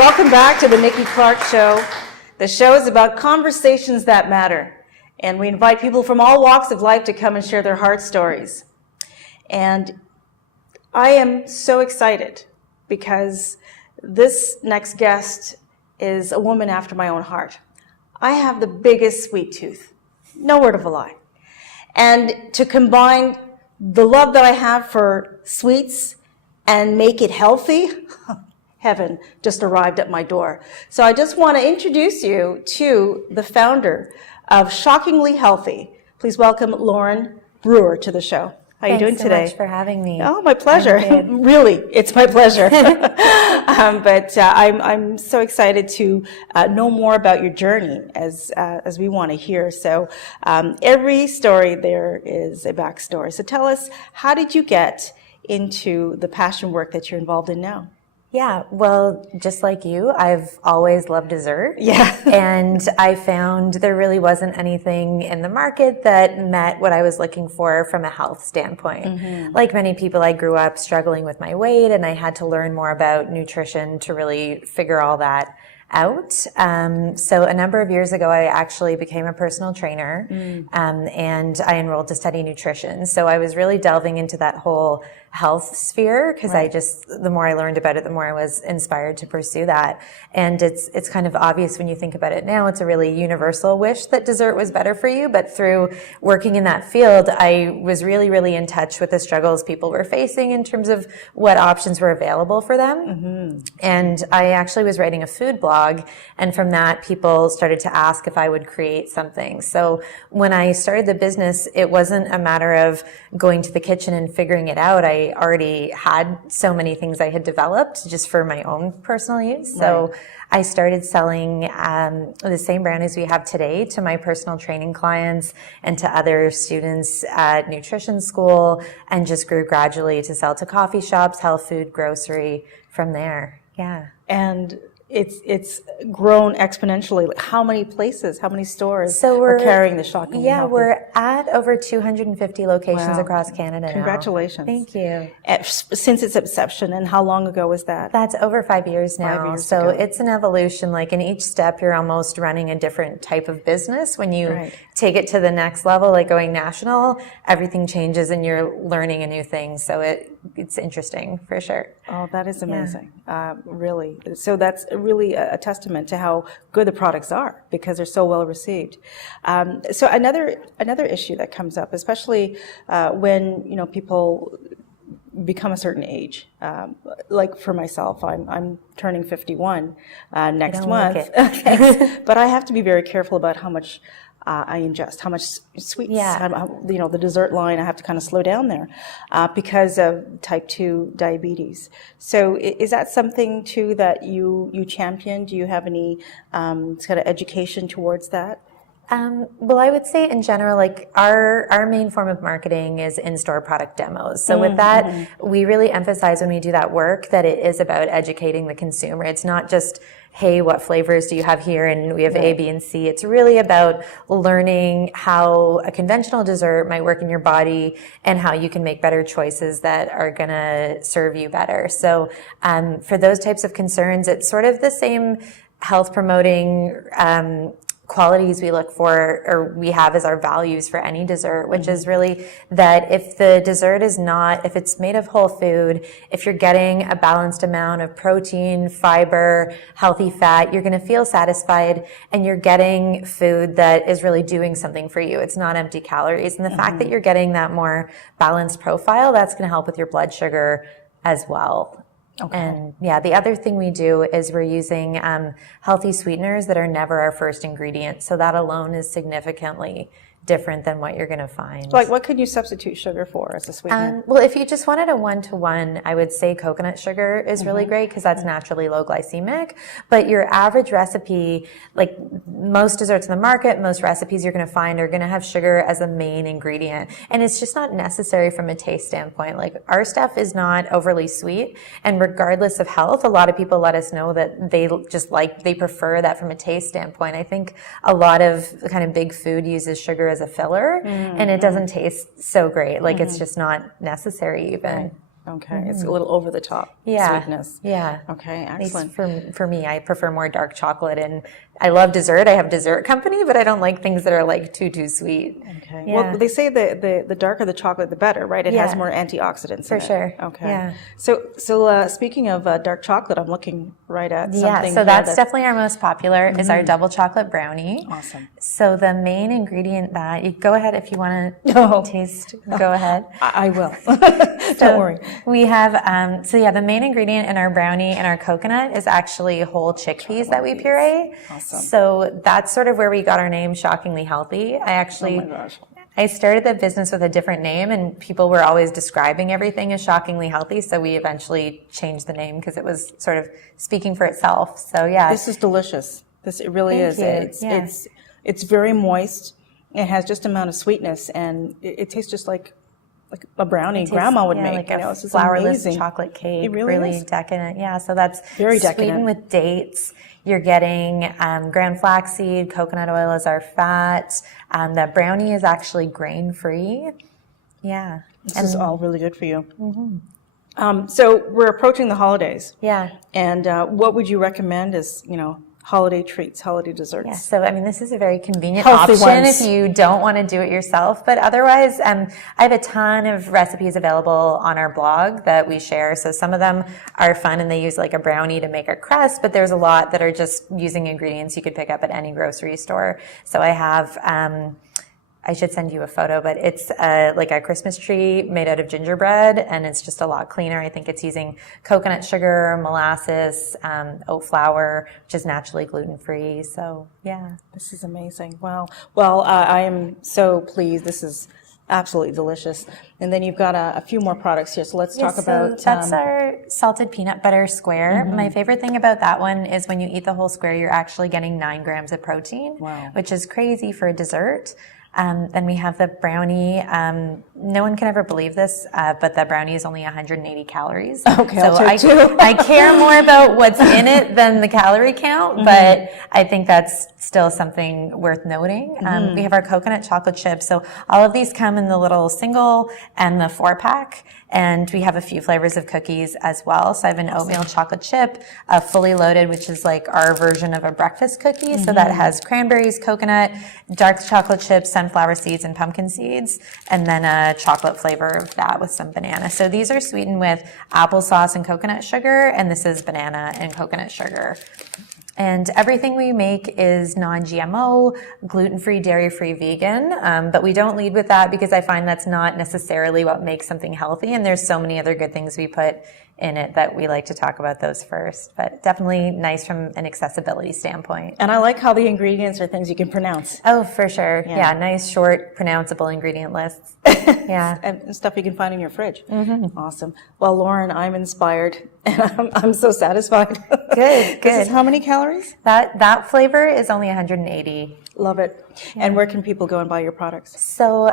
Welcome back to the Nikki Clarke Show. The show is about conversations that matter. And we invite people from all walks of life to come and share their heart stories. And I am so excited because this next guest is a woman after my own heart. I have the biggest sweet tooth, no word of a lie. And to combine the love that I have for sweets and make it healthy, heaven just arrived at my door. So I just want to introduce you to the founder of Shockingly Healthy. Please welcome Lauren Breuer to the show. How are you doing today? Thanks so much for having me. Oh, my pleasure. Really, it's my pleasure. I'm so excited to know more about your journey as we want to hear. So every story there is a backstory. So tell us, how did you get into the passion work that you're involved in now? Yeah, well, just like you, I've always loved dessert. Yeah. And I found there really wasn't anything in the market that met what I was looking for from a health standpoint. Mm-hmm. Like many people, I grew up struggling with my weight, and I had to learn more about nutrition to really figure all that out. So a number of years ago, I actually became a personal trainer, and I enrolled to study nutrition. So I was really delving into that whole health sphere because the more I learned about it, the more I was inspired to pursue that. And it's kind of obvious when you think about it now. It's a really universal wish that dessert was better for you. But through working in that field, I was really, really in touch with the struggles people were facing in terms of what options were available for them. Mm-hmm. And I actually was writing a food blog, and from that, people started to ask if I would create something. So when I started the business, it wasn't a matter of going to the kitchen and figuring it out. I already had so many things I had developed just for my own personal use. So I started selling the same brownies we have today to my personal training clients and to other students at nutrition school, and just grew gradually to sell to coffee shops, health food, grocery from there. Yeah. And it's grown exponentially. Like, how many places, how many stores are carrying the Shockingly Healthy? Yeah, we're at over 250 locations across Canada. Congratulations. Now. Thank you. Since its inception, and how long ago was that? That's over 5 years now. 5 years so ago. It's an evolution. Like in each step, you're almost running a different type of business. When you take it to the next level, like going national, everything changes and you're learning a new thing. So it's interesting for sure. Oh, that is amazing. Really. So that's really a testament to how good the products are, because they're so well received. So another issue that comes up, especially when people become a certain age. Like for myself, I'm turning 51 next month, but I have to be very careful about how much I ingest, how much sweets, the dessert line, I have to kind of slow down there because of type 2 diabetes. So is that something too that you champion? Do you have any kind of education towards that? Well, I would say in general, like our main form of marketing is in-store product demos. So with that, we really emphasize when we do that work that it is about educating the consumer. It's not just, hey, what flavors do you have here? And we have A, B, and C. It's really about learning how a conventional dessert might work in your body and how you can make better choices that are going to serve you better. So for those types of concerns, it's sort of the same health promoting qualities we look for, or we have as our values for any dessert, which is really that if the dessert if it's made of whole food, if you're getting a balanced amount of protein, fiber, healthy fat, you're going to feel satisfied, and you're getting food that is really doing something for you. It's not empty calories. And the fact that you're getting that more balanced profile, that's going to help with your blood sugar as well. Okay. And the other thing we do is we're using healthy sweeteners that are never our first ingredient. So that alone is significantly different than what you're going to find. Like, what could you substitute sugar for as a sweetener? Well, if you just wanted a one-to-one, I would say coconut sugar is really great because that's naturally low glycemic. But your average recipe, like most desserts in the market, most recipes you're going to find are going to have sugar as a main ingredient. And it's just not necessary from a taste standpoint. Like, our stuff is not overly sweet. And regardless of health, a lot of people let us know that they prefer that from a taste standpoint. I think a lot of kind of big food uses sugar as a filler, and it doesn't taste so great. Like, it's just not necessary even. Okay, it's a little over the top sweetness. Yeah. Okay, At least excellent. for me, I prefer more dark chocolate, and I love dessert. I have dessert company, but I don't like things that are like too sweet. Okay. Yeah. Well, they say the darker the chocolate, the better, right? It has more antioxidants For in it. sure. Okay. Yeah. So speaking of dark chocolate, I'm looking right at something. Yeah, so that's definitely our most popular is our double chocolate brownie. Awesome. So the main ingredient that you go ahead if you want to taste, go ahead. I will. So Don't worry. We have, the main ingredient in our brownie and our coconut is actually whole chickpeas that we puree. Awesome. So that's sort of where we got our name, Shockingly Healthy. Oh my gosh. I started the business with a different name, and people were always describing everything as shockingly healthy. So we eventually changed the name because it was sort of speaking for itself. So yeah, This is delicious. It really is. Thank you. It's very moist. It has just amount of sweetness, and it tastes just like a brownie grandma would make. Like It's just flourless amazing. chocolate cake. It really is. Decadent. Yeah, so that's Very sweetened decadent. with dates. You're getting ground flaxseed, coconut oil as our fat. The brownie is actually grain-free. Yeah. This is all really good for you. Mm-hmm. So we're approaching the holidays. Yeah. And what would you recommend as, holiday treats, holiday desserts? Yeah, so this is a very convenient Healthy option ones. if you don't want to do it yourself. But otherwise, I have a ton of recipes available on our blog that we share. So some of them are fun and they use like a brownie to make a crust, but there's a lot that are just using ingredients you could pick up at any grocery store. So I have, I should send you a photo, but it's like a Christmas tree made out of gingerbread, and it's just a lot cleaner. I think it's using coconut sugar, molasses, oat flour, which is naturally gluten-free. So, yeah. This is amazing. Wow. Well, I am so pleased. This is absolutely delicious. And then you've got a few more products here. So let's talk about... That's our salted peanut butter square. Mm-hmm. My favorite thing about that one is when you eat the whole square, you're actually getting 9 grams of protein, which is crazy for a dessert. Then we have the brownie. No one can ever believe this, but the brownie is only 180 calories. Okay, so I'll take two. I care more about what's in it than the calorie count, but I think that's still something worth noting. We have our coconut chocolate chips. So all of these come in the little single and the 4-pack. And we have a few flavors of cookies as well. So I have an oatmeal chocolate chip, fully loaded, which is like our version of a breakfast cookie. So that has cranberries, coconut, dark chocolate chips, sunflower seeds, and pumpkin seeds, and then a chocolate flavor of that with some banana. So these are sweetened with applesauce and coconut sugar, and this is banana and coconut sugar. And everything we make is non-GMO, gluten-free, dairy-free, vegan. But we don't lead with that because I find that's not necessarily what makes something healthy. And there's so many other good things we put in it that we like to talk about those first. But definitely nice from an accessibility standpoint. And I like how the ingredients are things you can pronounce. Oh, for sure. Yeah, nice, short, pronounceable ingredient lists. Yeah. And stuff you can find in your fridge. Awesome. Well, Lauren, I'm inspired and I'm so satisfied. Good. This is how many calories? That flavor is only 180. Love it. Yeah. And where can people go and buy your products? So,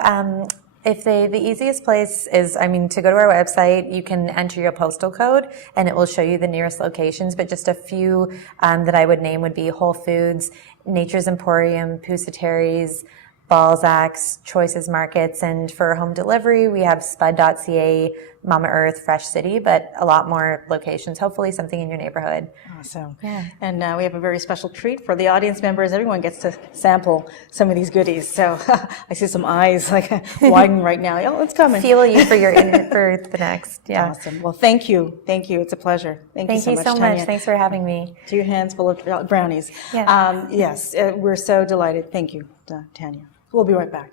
the easiest place is, to go to our website, you can enter your postal code and it will show you the nearest locations, but just a few that I would name would be Whole Foods, Nature's Emporium, Pusateri's, Balzac's, Choices Markets, and for home delivery, we have Spud.ca, Mama Earth, Fresh City, but a lot more locations, hopefully something in your neighborhood. Awesome. Yeah. And we have a very special treat for the audience members. Everyone gets to sample some of these goodies. So I see some eyes widening right now. Oh, it's coming. Feel you for the next. Yeah. Awesome. Well, thank you. Thank you. It's a pleasure. Thank you so much, Tanya. Thanks for having me. 2 hands full of brownies. Yeah. Yes, we're so delighted. Thank you, Tanya. We'll be right back.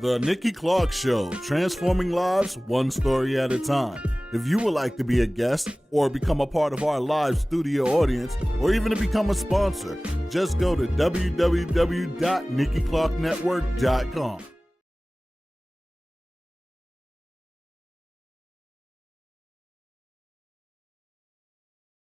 The Nikki Clarke Show, transforming lives one story at a time. If you would like to be a guest or become a part of our live studio audience or even to become a sponsor, just go to www.NikkiClarkeNetwork.com.